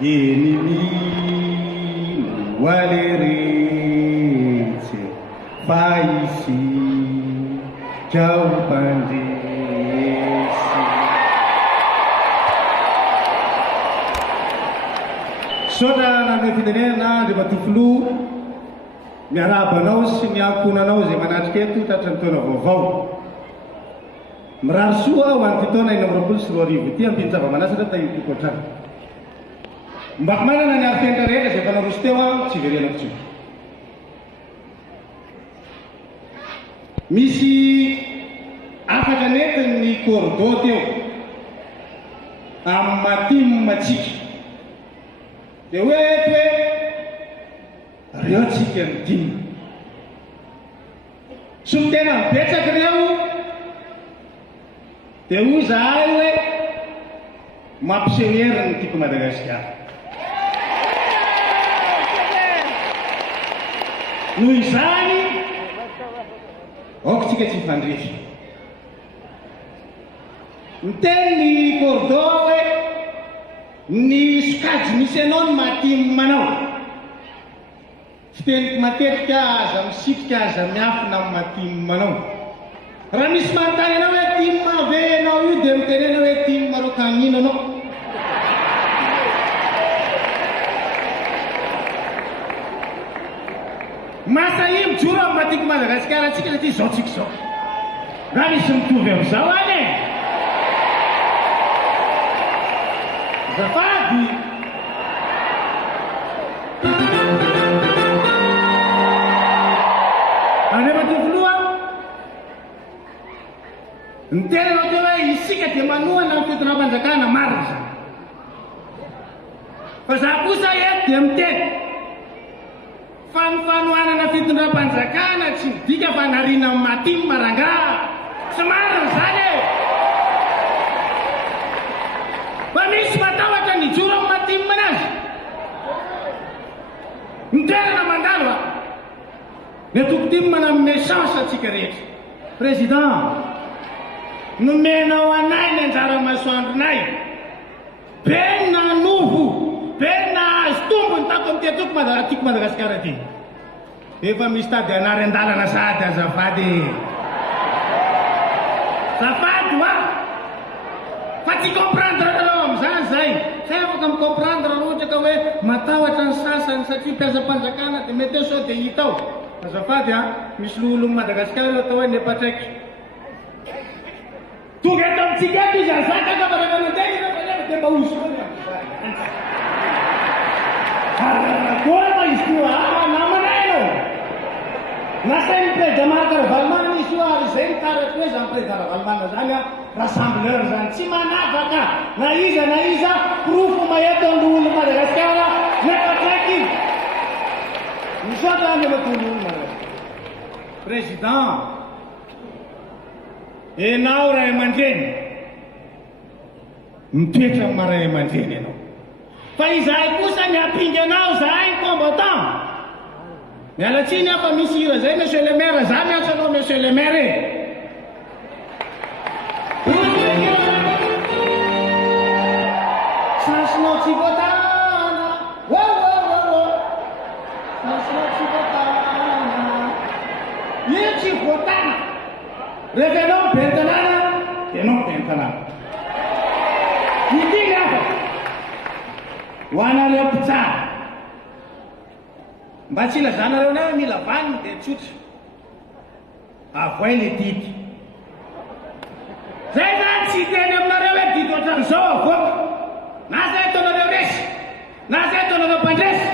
Enini waleretse faisi jauh pandesi Saudara Nabi Fidenena di Batu Flu miarabanao sy miankonanao zay manatrika eto tratran'ny taona vaovao. Mirary soa ho an'ny fotoana 2024 ity ampin-java-manasatra tahitoko hatrany. Mbako manana ny arifentra rehetra zay efa naroso teo tsy verenako tsy. Misy afatra nentin'ny cordo teo amin'ny matimmatsika. Dia hoe reo tsika ny dimy. Somy tena mibetsaky reo dia hoy zahay hoe mampiseho heriny tiako Madagasikara. Noho izany aoko tsika tsy mifandresy. Miteny ny cordo hoe ny sokajy misy anao ny mahatimy manao. Fiteniko matetika aza misitrika aza miafina amin'ny mahatimy manao. Raha misy manontany anao hoe timy mavenao io dia mitenena hoe timy marao kanina anao. Masa io mijoro amin'ny matiko Madagasikara atsika satria zao tsika zao. Raha misy mitovy amin'izao any e. Zafady any Matofoloa ny tenanao teo hoe isika dia manohana amin'ny fitonam-panjakana marina zany. Fa za kosa eto dia miteny fa ny fanohanana fitondram-panjakana tsy midika fa nariana amin'ny matimy marangaha sy marina zany e. Fa misy matahotra ny joro amin'ny matimy manazy. Ny toerana mandalo a ne tokotimy maname chance atsika rehetra. Président, nomenao anay ny anjara masoandronay. Penina novo, penina azo tombony tako amin'ny tiatoko tiako Madagasikara ty. Efa misy tady anary an-dalana sady azafady. Zafady wa fa tsy comprendre anao amin'izany zay. Tsy afaka micomprendre raha ohatra ka hoe matahotra ny sasany satria mpiasam-panjakana dia mety eo sao dia hita ao. Azafady misy loholon'ny Madagasikara atao hoe nepatraiky. Tonga eto amintsika eto izy azaka ka marakanantegna fa dia mba hosoany amin'izany. Ararakoana izy io namanay anao. Nasain'ny président Marc Ravalomanana izy io izay ny tarako hoe zany président Ravalomanana zany rassembleur zany tsy manavaka na iza profo maheto amin'ny loholon'ny Madagasikara nepatraiky. Misaotra any amatoloolona Madagasikara. Président, enao ray aman-dreny mitoetra amin'ny maray aman-dreny ianao. Fa izahay kosa ny hampingy anao zahay ny combattant. Miala tsiny afa misy hira zay monsieur le maire, za miantso anao monsieur le maire. Sansinao tsy voatana, sansinao tsy voatana, io tsy voatana. Rehefa ianao miben'ny tanàna, ianao miben'ny tanàna. Ity ny hafa ho anareo mpitsara. Mba tsy ilazanareo na mila vaniny dia tsotra. Avoay le didy. Zay zany tsy teny aminareo hoe didy ohatran'izao avoaka. Na zay ataonareo resy, na zay ataonareo mpandresy.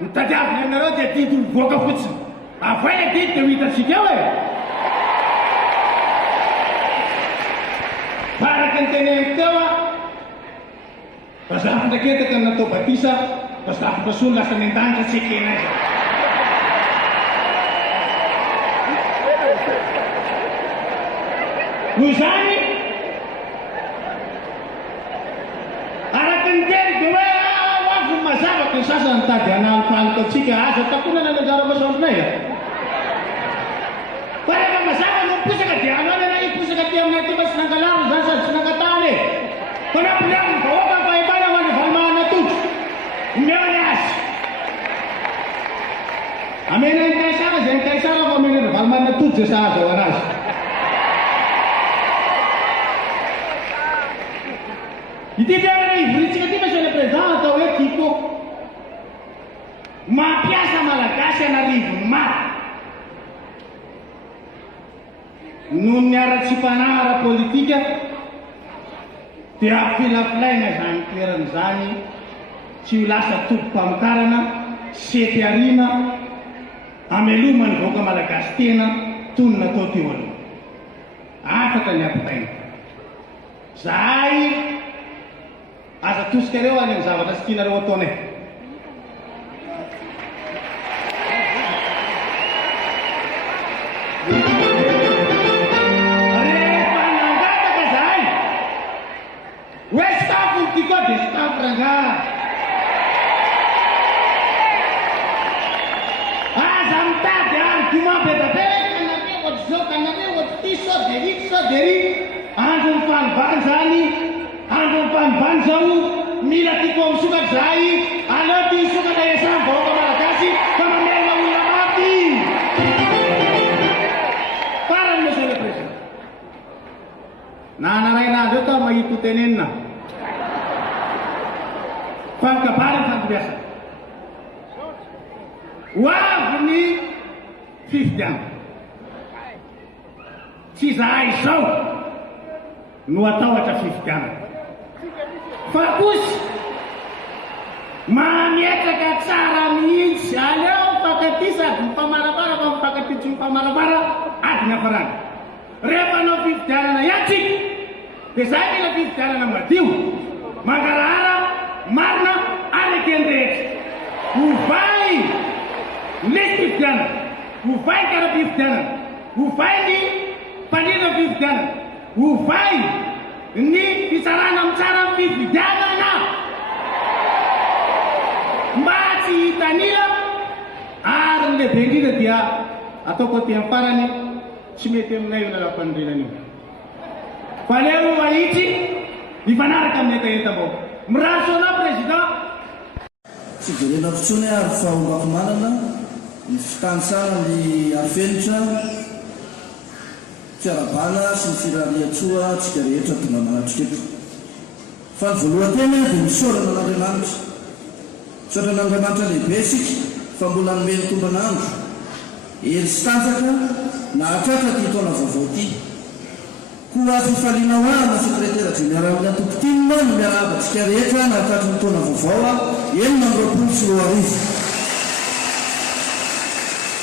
Ny tadiaviny aminareo dia didy mivoaka fotsiny. Avoay le didy dia ho hitatsika eo e. Faraka ny teneniko teo fa zafy ndraketaka ny natao batisa fa zafy pasolo lasa ny an-danitra tsy ekena izy. Noho izany araky ny teny dia hoe avy ny mazavaky ny sasany tady analopaloko atsika aza takonana ny anjara masoandronay. Fa rehefa mazava no miposaka dia anao na hiposaka ty aminay ty fa tsy nangalaro zany sady tsy nangatany e. Fa nampilaminy vahoaka ny fahibana ho any Valimahana atodro. dia sahaja ho anazy. Ity fianana ivoritsika ty monsieur le président atao hoe kiko. Mampiasa malagasy anarivony maro. Noho ny ara-tsim-panahy ara-politika dia afilafilaina zany toeran'izany tsy ho lasa tompom-pamokarana sety arina ameloma ny vahoaka malagasy tena toy ny natao teo aloha. Afaka ny ampitaina. Zahay aza tosika reo any amin'ny zavatra sy tianareo ataonay. Rehefa nangataka zahay hoe stafo ny tiko dia stafo rangaha. Aza mitady argument bedabeka kanareo ohatry zao kanareo ohatry ty sao dia ity sao dia ry. Andro ny fanivany zany, andro ny fanivany zao mila tiko misokatra zahay. Aleo ty isokatra esany vahoaka malagasy fa mamelona olona maty. Farany monsieur le président. Nanarain'azy eo tao mahita ho tenenina. Fankabary ny fantombiasa. Ho avy ny fifidiana. Tsy zahay zao no atahotra fifidiana. Fa kosa mametraka tsara mihitsy. Aleo mifankaty sady mifamaravara fa mifankaty tsy mifamaravara ady ny hafarana. Rehefa anao fifidianana iatsika dia zahay mila fifidianana madio, mangarahara, marina, araka endrehetra. Hovay lesy fifidianana, hovay kara-pifidianana, hovay ny mpanina fifidianana, hovay ny fitsarana mitsara fifidianana. Mba tsy hitanila ary ny lehibe indrindra dia ataoko aty amin'ny farany tsy mety aminay io lalam-panondrenana io. Fa leo ahitsy mifanaraka amin'ny etaentam-bahoaka. Mirary soana président. Tsy jerena fotsony ary fahombako manana ny fitanisana ny afenitra fiarabana sy ny firariatsoa tsika rehetra tonga manatrika eto. Fa ny voalohantena dia misaorana n'Andriamanitra. Misaorana n'Andriamanitra lehibe sika fa mbola nomeny tomban'andro ery sy tanjaka na hatratra ty taona vaovao ty. Koa fifaliana ho ahna sekretera jeneraly antokotinina no miarabantsika rehetra na hatratra ny taona vaovao enina amby roapolo sy roa arivo.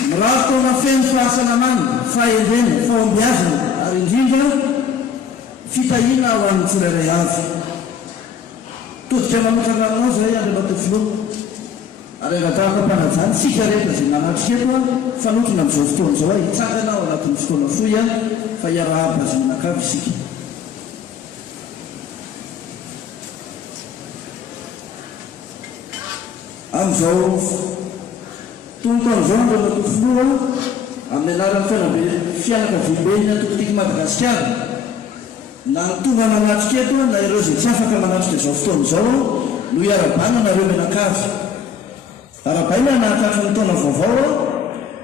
Mirary taona feno fahasalamana, fahendrena, fahombiazana ary indrindra fitahiana ho an'ny tsirairay avy. Todika mametraranao zay Andriamatofilo ary rahatahaka mpanajany sika rehetra izay nanatrika eto fanotrona amin'izao fotoana izao hitsangana ao anatin'ny fotoana foy fa hiarahaba azy mianakavy isika. Amin'izao tontaon'izao Andriamatofilo amin'ny anaran'ny fianakaviam-be atokotiko Madagasikara na ny tonga nanatrika eto na ireo izay tsy afaka manatrika izao fotoana izao no hiarabana nareo mianakavy. Arabaina na hatratra ny taona vaovao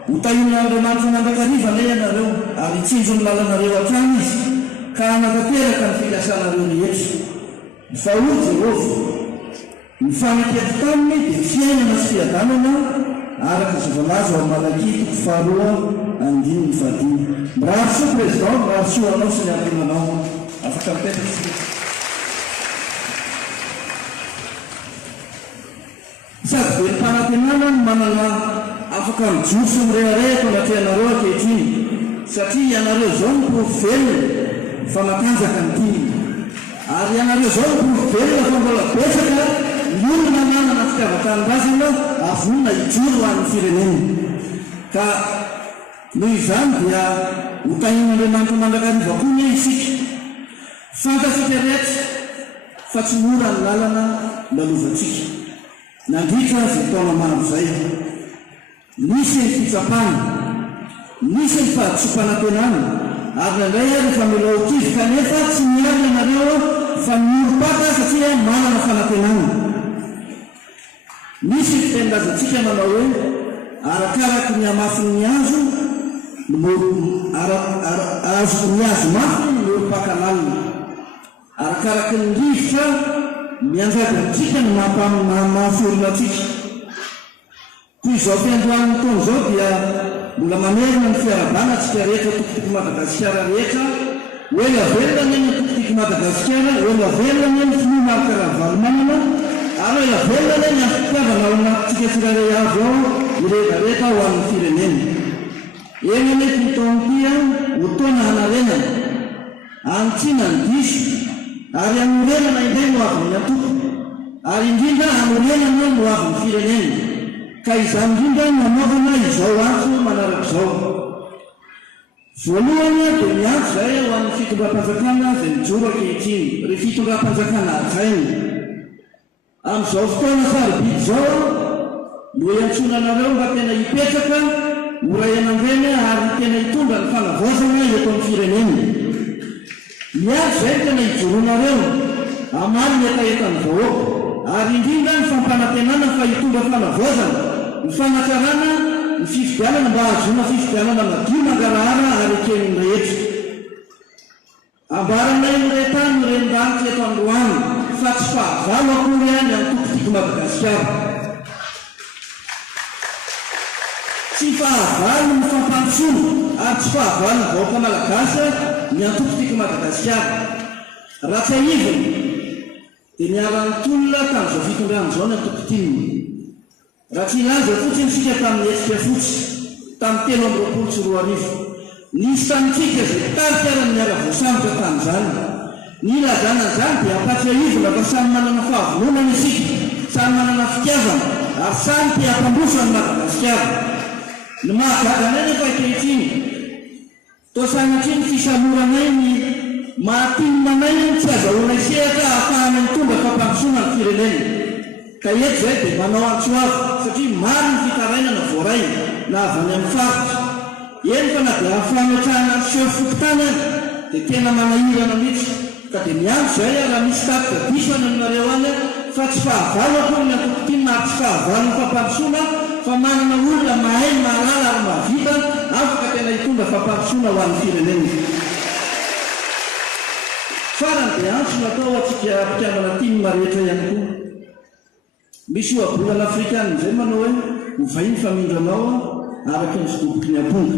ho tahiny Andriamanitra mandrakariva lay ianareo ary hitsinjo ny lalanareo hatrany izy ka hanatanteraka ny filasanareo rehetra. Fa hoy Jehovah, ny fanakety taminy dia fiainana sy fiadanana araka zava-laza ao Malaki 2:9. Mirary soa président, mirary soa anao sy ny ampinanao. Afaka mipetraka. Sady be mpanantenana no manana afaka mijoso mirehirehitra anatrehonareo ankehitriny satria ianareo zao no porovelona fa matanjaka ny tiny. Ary ianareo zao no porovelona fa mbola betsaka ny olona manana fitiavan-tanindrazana avonina hijoro ho an'ny firenena. Ka noho izany dia ho tahin'Andriamanitra mandrakariva koa ny isika. Fantatsika rehetra fa tsy mora ny lalana lalovantsika. Nandritra izay taona maro izay, nisy ny fitsapana, nisy ny fahatsompanantenana, ary nandray rehefa milao kivy kanefa tsy miarina ianareo fa miorom-paka satria manana fanantenana. Nisy fitenilazantsika manao hoe arakaraky ny hamafin'ny azo azo miazo mafy no mpakanalina arakaraky ny rivotra mianjaka antsika no mahaforona atsika. Toy izao fiandroan'ny taona izao dia mbola mamerina ny fiarabana atsika rehetra tokotoko Madagasikara rehetra, oela velona ny tokotoko Madagasikara, oela velona ny finoa maro karaha-valomanana, ary oela velona ny afitiavana ao anatintsika tsirairay avy ao irehetrarehetra ho an'ny firenena. Eny mety ny taontia ho taona hanarenana, antsiana ny diso, ary anorenana indray no avy ny antoko, ary indrindra anorenana no avy ny firenena. Ka izany indrindra nanaovana izao antso manarak'izao. Voalohany dia miantso izay ho amin'ny fitondram-panjakana izay mijoro ankehitriny, ry fitondram-panjakana hajainy. Amin'izao fotoana sarobidy izao no iantsona anareo mba tena hipetraka ho ray aman-dreny ary tena hitondra ny fanavaozana eto amin'ny firenena. Miantso izay tena hijoronareo amaly ny etaetan'ny vahoaka, ary indrindra ny fampanantenana fa hitondra fanavaozana, ny fanatsarana, ny fifidianana mba hahazoana fifidianana madio mangarahara ary eken'ny rehetra. Ambaranay ny retany ny reniranotra eto Androany fa tsy fahavalo akory ihany amin'ny tokotiko Madagasikara. Tsy fahavalo ny fampandrosoana ary tsy fahavalo ny vahoaka malagasy ny antokotiko Madagasikara. Raha tsy haivony dia niaran'ny tolona tamin'izao fitondran'izao ny antokotiny. Raha tsy ilaza fotsiny sika tamin'ny hetsika fotsy tamin'ny 2023 nisy tamintsika izay tarika ara-ny miara-voasambotra tamin'izany. Ny ilazana izany dia ampatsiahivona fa samy manana fahavononana isika, samy manana fitiavana, ary samy te hampandroso ny Madagasikara. Ny mahagaganay nefa ankehitriny toa sanatriny fisamoranay ny mahatinonanay ny tsy azahoana sehatra ahafahana mitondra fampandrosoana ny firenena. Ka eto izay dia manao antso avy satria maro ny fitarainana voaray na avy any amin'ny faritra. Eny fa na dia hafametrahana seho fokotany dia tena manahirana mihitsy. Ka dia miantso izay raha misy tapika diso any aminareo any fa tsy fahavalo akory ny antokotiny na tsy fahavalo ny fampandrosoana, fa manana olona mahay mahalala ary mahavita afaka tena hitondra fampandrosoana ho an'ny firenena. Farany dia antso natao atsika mpitiavana tiny marehetra ihany koa. Misy ohabolana afrikana izay manao hoe hovahiny famindranao araka ny fidoboky ny amponga.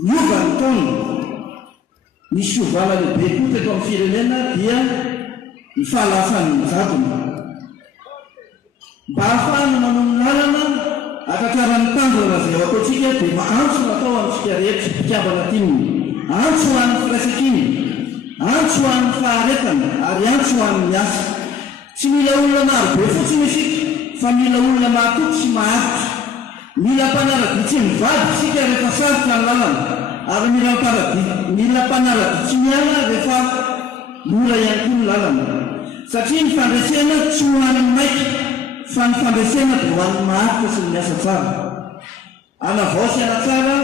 Miova ny taona, misy fiovana lehibe koa teto amin'ny firenena dia ny fahalafan'ny jadona. Mba ahafahana manao ny lalana akatraran'ny tanjona izay ao ataontsika dia antso natao amintsika rehetra mpitiavana tiny. Antso ho an'ny firaisan-kiny, antso ho an'ny faharetana, ary antso ho an'ny miasa. Tsy mila olona marobe fotsiny isika, fa mila olona mahatoky sy maharitra. Mila mpanaradia tsy mivady isika rehefa sarotra ny lalana, ary mila mpanaradia tsy miala rehefa mora ihany koa ny lalana. Satria ny fandresena tsy ho an'ny maika, fa ny fandresena dia ho an'ny maharitra sy ny miasa tsara. Anavaosy ana tsara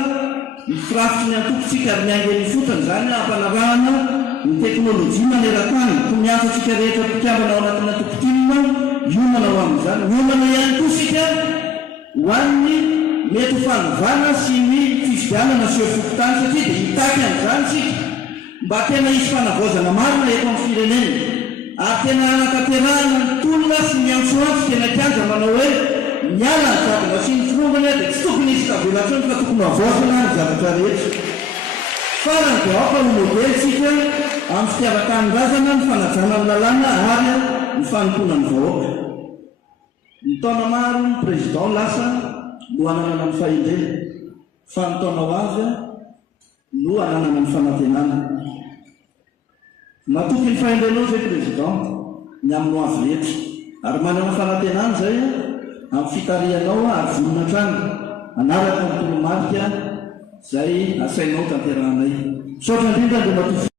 ny firafitry ny antokontsika ary miangen'ny fotony izany hampanarahana ny teknôlôjia maneran-tany. Ko miasa tsika rehetra mpitiavana ao anatin'ny antokotinina hiomana ho amin'izany. Hiomana ihany koa sika ho an'ny mety fanovana sy ny fifidianana seho fokotany satria dia hitaky an'izany sika mba tena hisy fanavaozana marina eto amin'ny firenena. Ary tena anatanterahana ny tolona sy ny antsoantso tena kianja manao hoe miala ny jadona sy ny finombana dia tsy tokony hisy tavelantsony fa tokony havaozana ny zavatra rehetra. Farany dia aoka ho modely sika amin'ny fitiavan-tanindrazana ny fanajana ny lalàna ary ny fanontona ny vahoaka. Ny taona maro ny président lasa no ananana ny fahendrena, fa ny taona ho avy no ananana ny fanantenana. Matoky ny fahendrenao zay président ny amin'ny ho avy rehetra, ary manana fanantenana zay amin'ny fitarihanao ary vonona trano anaraka ny tolomarika izay asainao tanterahanay. Misaotra indrindra dia matoky